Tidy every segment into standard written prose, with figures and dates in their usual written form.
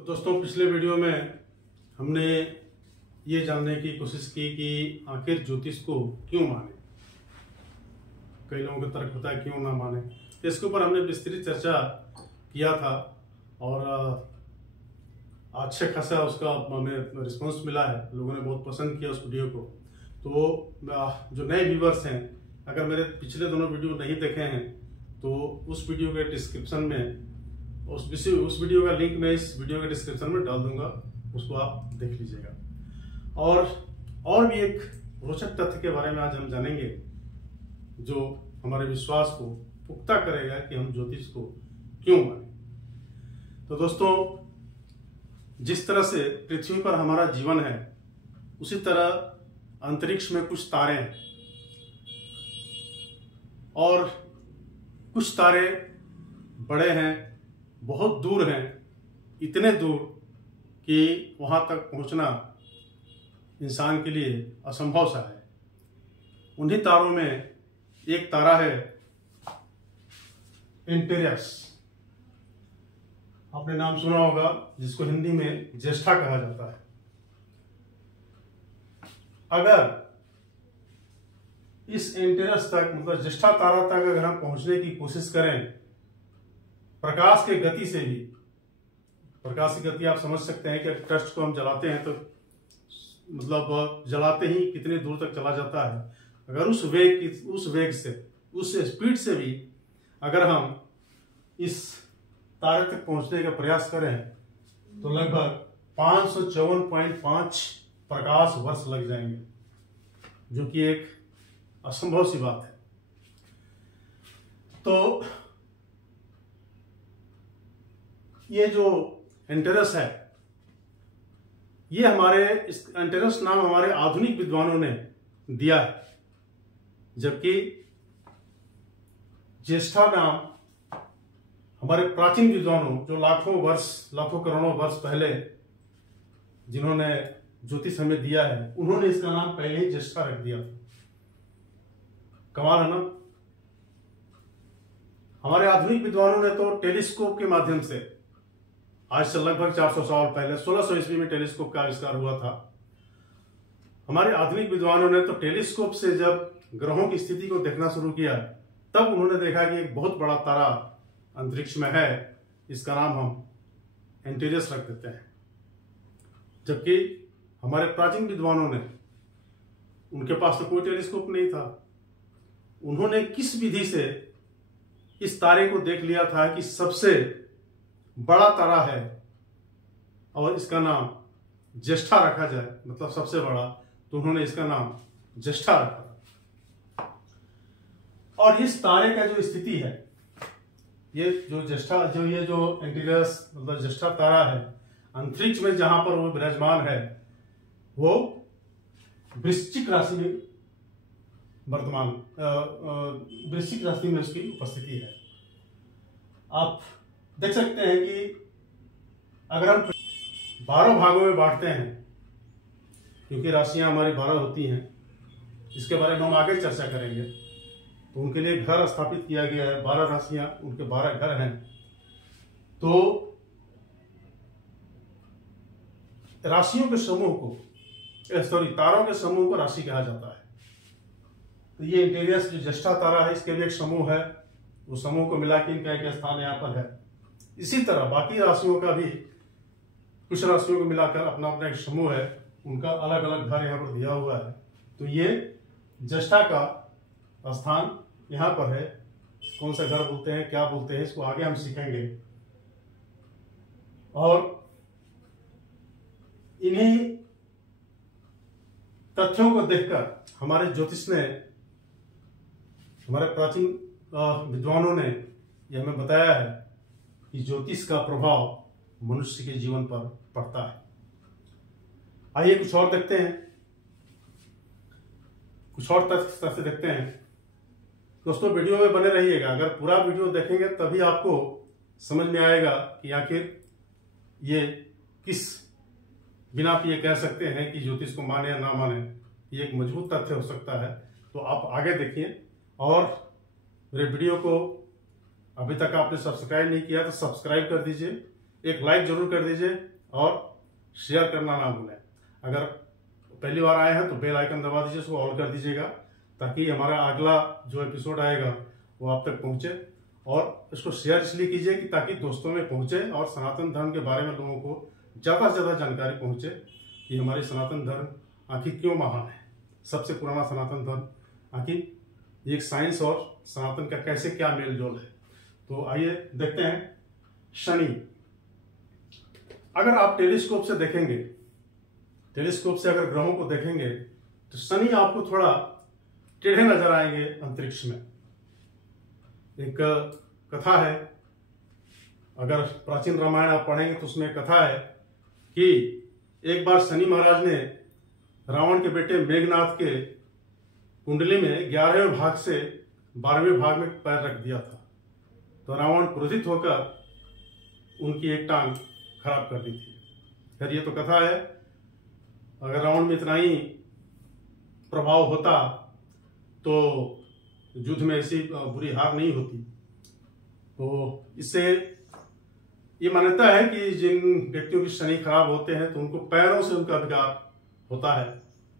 तो दोस्तों, पिछले वीडियो में हमने ये जानने की कोशिश की कि आखिर ज्योतिष को क्यों माने। कई लोगों का तर्क होता है क्यों ना माने। तो इसके ऊपर हमने विस्तृत चर्चा किया था और अच्छे खासा उसका हमें रिस्पॉन्स मिला है। लोगों ने बहुत पसंद किया उस वीडियो को। तो जो नए व्यूवर्स हैं, अगर मेरे पिछले दोनों वीडियो नहीं देखे हैं तो उस वीडियो के डिस्क्रिप्शन में उस वीडियो का लिंक मैं इस वीडियो के डिस्क्रिप्शन में डाल दूंगा, उसको आप देख लीजिएगा। और भी एक रोचक तथ्य के बारे में आज हम जानेंगे जो हमारे विश्वास को पुख्ता करेगा कि हम ज्योतिष को क्यों माने। तो दोस्तों, जिस तरह से पृथ्वी पर हमारा जीवन है, उसी तरह अंतरिक्ष में कुछ तारे हैं और कुछ तारे बड़े हैं, बहुत दूर हैं, इतने दूर कि वहां तक पहुंचना इंसान के लिए असंभव सा है। उन्हीं तारों में एक तारा है एंटेरियस। आपने नाम सुना होगा, जिसको हिंदी में ज्येष्ठा कहा जाता है। अगर इस एंटेरियस तक, मतलब ज्येष्ठा तारा तक अगर हम पहुंचने की कोशिश करें प्रकाश की गति से भी, प्रकाश की गति आप समझ सकते हैं कि टॉर्च को हम जलाते हैं तो मतलब जलाते ही कितनी दूर तक चला जाता है। अगर उस वेग से, उस स्पीड से भी अगर हम इस तारे तक पहुंचने का प्रयास करें तो लगभग 554.5 प्रकाश वर्ष लग जाएंगे, जो कि एक असंभव सी बात है। तो ये जो एंटेरियस है, ये इस एंटेरियस नाम हमारे आधुनिक विद्वानों ने दिया है, जबकि ज्येष्ठा नाम हमारे प्राचीन विद्वानों, जो लाखों करोड़ों वर्ष पहले जिन्होंने ज्योतिष हमें दिया है, उन्होंने इसका नाम पहले ही ज्येष्ठा रख दिया था। कमाल है ना। हमारे आधुनिक विद्वानों ने तो टेलीस्कोप के माध्यम से, आज से लगभग 400 साल पहले 1600 ईस्वी में टेलीस्कोप का आविष्कार हुआ था। हमारे आधुनिक विद्वानों ने तो टेलीस्कोप से जब ग्रहों की स्थिति को देखना शुरू किया, तब उन्होंने देखा कि एक बहुत बड़ा तारा अंतरिक्ष में है, इसका नाम हम एंटेरियस रख देते हैं। जबकि हमारे प्राचीन विद्वानों ने, उनके पास तो कोई टेलीस्कोप नहीं था, उन्होंने किस विधि से इस तारे को देख लिया था कि सबसे बड़ा तारा है और इसका नाम ज्येष्ठा रखा जाए, मतलब सबसे बड़ा, तो उन्होंने इसका नाम ज्येष्ठा रखा। और इस तारे का जो स्थिति है, ये जो एंटेरियस मतलब ज्येष्ठा तारा है, अंतरिक्ष में जहां पर वो विराजमान है, वो वृश्चिक राशि में वृश्चिक राशि में उसकी उपस्थिति है। आप देख सकते हैं कि अगर हम 12 भागों में बांटते हैं, क्योंकि राशियां हमारी 12 होती हैं, इसके बारे में हम आगे चर्चा करेंगे, तो उनके लिए घर स्थापित किया गया है। 12 राशियां, उनके 12 घर हैं। तो राशियों के समूह को, तारों के समूह को राशि कहा जाता है। तो ये एंटेरियस जो ज्येष्ठा तारा है, इसके भी एक समूह है। वो समूह को मिला के इनका एक स्थान यहाँ पर है। इसी तरह बाकी राशियों का भी, कुछ राशियों को मिलाकर अपना अपना एक समूह है, उनका अलग अलग घर यहाँ पर दिया हुआ है। तो ये ज्येष्ठा का स्थान यहाँ पर है। कौन सा घर बोलते हैं, क्या बोलते हैं, इसको आगे हम सीखेंगे। और इन्हीं तथ्यों को देखकर हमारे ज्योतिष ने, हमारे प्राचीन विद्वानों ने यह हमें बताया है कि ज्योतिष का प्रभाव मनुष्य के जीवन पर पड़ता है। आइए कुछ और देखते हैं, कुछ और तथ्य देखते हैं। दोस्तों, वीडियो में बने रहिएगा। अगर पूरा वीडियो देखेंगे तभी आपको समझ में आएगा कि आखिर ये किस बिना पे ये कह सकते हैं कि ज्योतिष को माने या ना माने, ये एक मजबूत तथ्य हो सकता है। तो आप आगे देखिए और मेरे वीडियो को अभी तक आपने सब्सक्राइब नहीं किया तो सब्सक्राइब कर दीजिए एक लाइक जरूर कर दीजिए और शेयर करना ना भूलें। अगर पहली बार आए हैं तो बेल आइकन दबा दीजिए, उसको ऑल कर दीजिएगा, ताकि हमारा अगला जो एपिसोड आएगा वो आप तक पहुंचे। और इसको शेयर इसलिए कीजिए कि ताकि दोस्तों में पहुंचे और सनातन धर्म के बारे में लोगों को ज़्यादा से ज़्यादा जानकारी पहुंचे कि हमारी सनातन धर्म आखिर क्यों महान है, सबसे पुराना सनातन धर्म आखिर एक साइंस और सनातन का कैसे क्या मेल जोल है। तो आइए देखते हैं। शनि, अगर आप टेलीस्कोप से देखेंगे, टेलीस्कोप से अगर ग्रहों को देखेंगे तो शनि आपको थोड़ा टेढ़े नजर आएंगे अंतरिक्ष में। एक कथा है, अगर प्राचीन रामायण आप पढ़ेंगे तो उसमें कथा है कि एक बार शनि महाराज ने रावण के बेटे मेघनाथ के कुंडली में 11वें भाग से 12वें भाग में पैर रख दिया था। तो रावण क्रोधित होकर उनकी एक टांग खराब कर दी थी। खैर ये तो कथा है, अगर रावण में इतना ही प्रभाव होता तो युद्ध में ऐसी बुरी हार नहीं होती। तो इससे ये मान्यता है कि जिन व्यक्तियों की शनि खराब होते हैं तो उनको पैरों से उनका विकार होता है।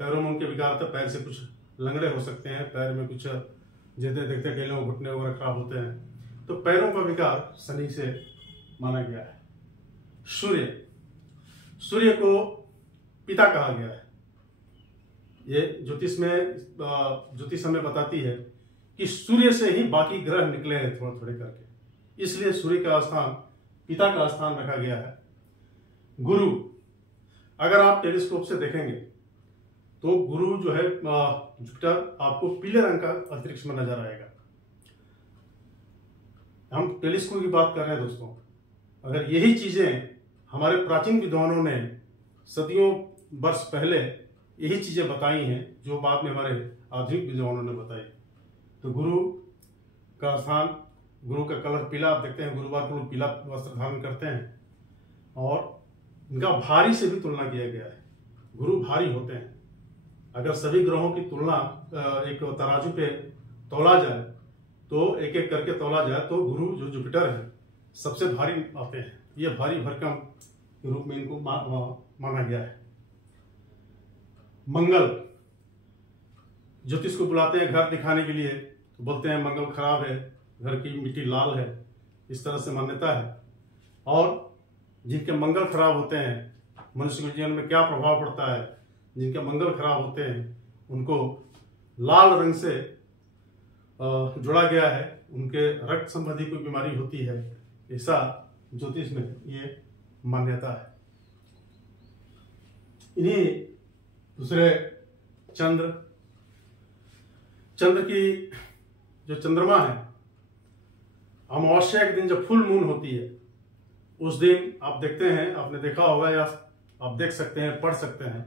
पैरों में उनके विकार होता है, पैर से कुछ लंगड़े हो सकते हैं, पैर में कुछ जैसे देखते गले घुटने वगैरह खराब होते हैं, तो पैरों का विकार शनि से माना गया है। सूर्य, सूर्य को पिता कहा गया है। ये ज्योतिष हमें बताती है कि सूर्य से ही बाकी ग्रह निकले हैं थोड़े थोड़े करके, इसलिए सूर्य का स्थान, पिता का स्थान रखा गया है। गुरु, अगर आप टेलीस्कोप से देखेंगे तो गुरु जो है जुपिटर आपको पीले रंग का अंतरिक्ष में नजर आएगा। हम टेलीस्कोप की बात कर रहे हैं दोस्तों, अगर यही चीजें हमारे प्राचीन विद्वानों ने सदियों वर्ष पहले यही चीजें बताई हैं जो बाद में हमारे आधुनिक विद्वानों ने बताई। तो गुरु का स्थान, गुरु का कलर पीला, आप देखते हैं गुरुवार को लोग पीला वस्त्र धारण करते हैं और इनका भारी से भी तुलना किया गया है। गुरु भारी होते हैं। अगर सभी ग्रहों की तुलना एक तराजू पे तौला जाए तो एक एक करके तौला जाए तो गुरु जो जुपिटर है सबसे भारी आते हैं। ये भारी भरकम के रूप में इनको माना गया है। मंगल, ज्योतिष को बुलाते हैं घर दिखाने के लिए तो बोलते हैं मंगल खराब है, घर की मिट्टी लाल है, इस तरह से मान्यता है। और जिनके मंगल खराब होते हैं, मनुष्य के जीवन में क्या प्रभाव पड़ता है, जिनके मंगल खराब होते हैं उनको लाल रंग से जोड़ा गया है, उनके रक्त संबंधी कोई बीमारी होती है, ऐसा ज्योतिष में ये मान्यता है। इन्हीं दूसरे चंद्र, चंद्र की जो चंद्रमा है, अमावस्या के दिन जब फुल मून होती है उस दिन आप देखते हैं, आपने देखा होगा या आप देख सकते हैं, पढ़ सकते हैं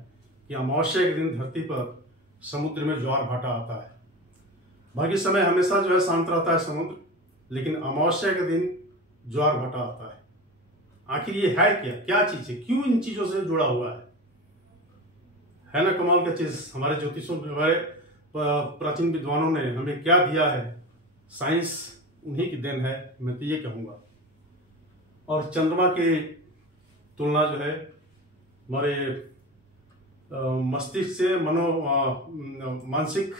कि अमावस्या के दिन धरती पर समुद्र में ज्वार भाटा आता है। बाकी समय हमेशा जो है शांत रहता है समुद्र, लेकिन अमावस्या के दिन ज्वार भाटा आता है। आखिर ये है क्या, क्या चीज है, क्यों इन चीजों से जुड़ा हुआ है ना कमाल का चीज। हमारे ज्योतिषों, हमारे प्राचीन विद्वानों ने हमें क्या दिया है, साइंस उन्हीं की देन है, मैं तो ये कहूंगा। और चंद्रमा की तुलना जो है हमारे मस्तिष्क से मानसिक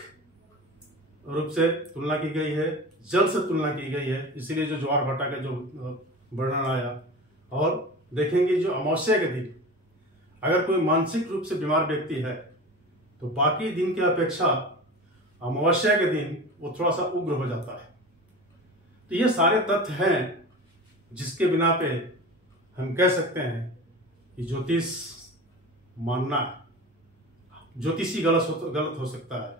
रूप से तुलना की गई है, जल से तुलना की गई है, इसीलिए जो ज्वार भाटा का जो वर्णन आया। और देखेंगे जो अमावस्या के दिन अगर कोई मानसिक रूप से बीमार व्यक्ति है तो बाकी दिन की अपेक्षा अमावस्या के दिन वो थोड़ा सा उग्र हो जाता है। तो ये सारे तथ्य हैं जिसके बिना पे हम कह सकते हैं कि ज्योतिष मानना, ज्योतिषी गलत हो सकता है,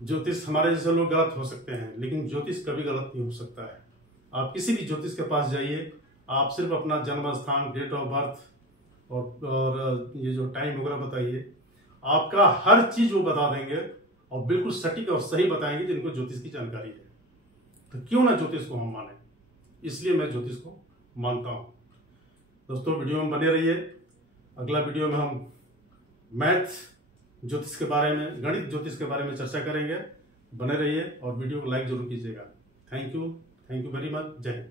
ज्योतिष हमारे जैसे लोग गलत हो सकते हैं, लेकिन ज्योतिष कभी गलत नहीं हो सकता है। आप किसी भी ज्योतिष के पास जाइए, आप सिर्फ अपना जन्म स्थान, डेट ऑफ बर्थ और ये जो टाइम वगैरह बताइए, आपका हर चीज वो बता देंगे और बिल्कुल सटीक और सही बताएंगे जिनको ज्योतिष की जानकारी है। तो क्यों ना ज्योतिष को हम माने, इसलिए मैं ज्योतिष को मानता हूं। दोस्तों वीडियो में बने रहिए। अगला वीडियो में हम मैथ ज्योतिष के बारे में, गणित ज्योतिष के बारे में चर्चा करेंगे। बने रहिए और वीडियो को लाइक जरूर कीजिएगा। Thank you very much. जय हिंद।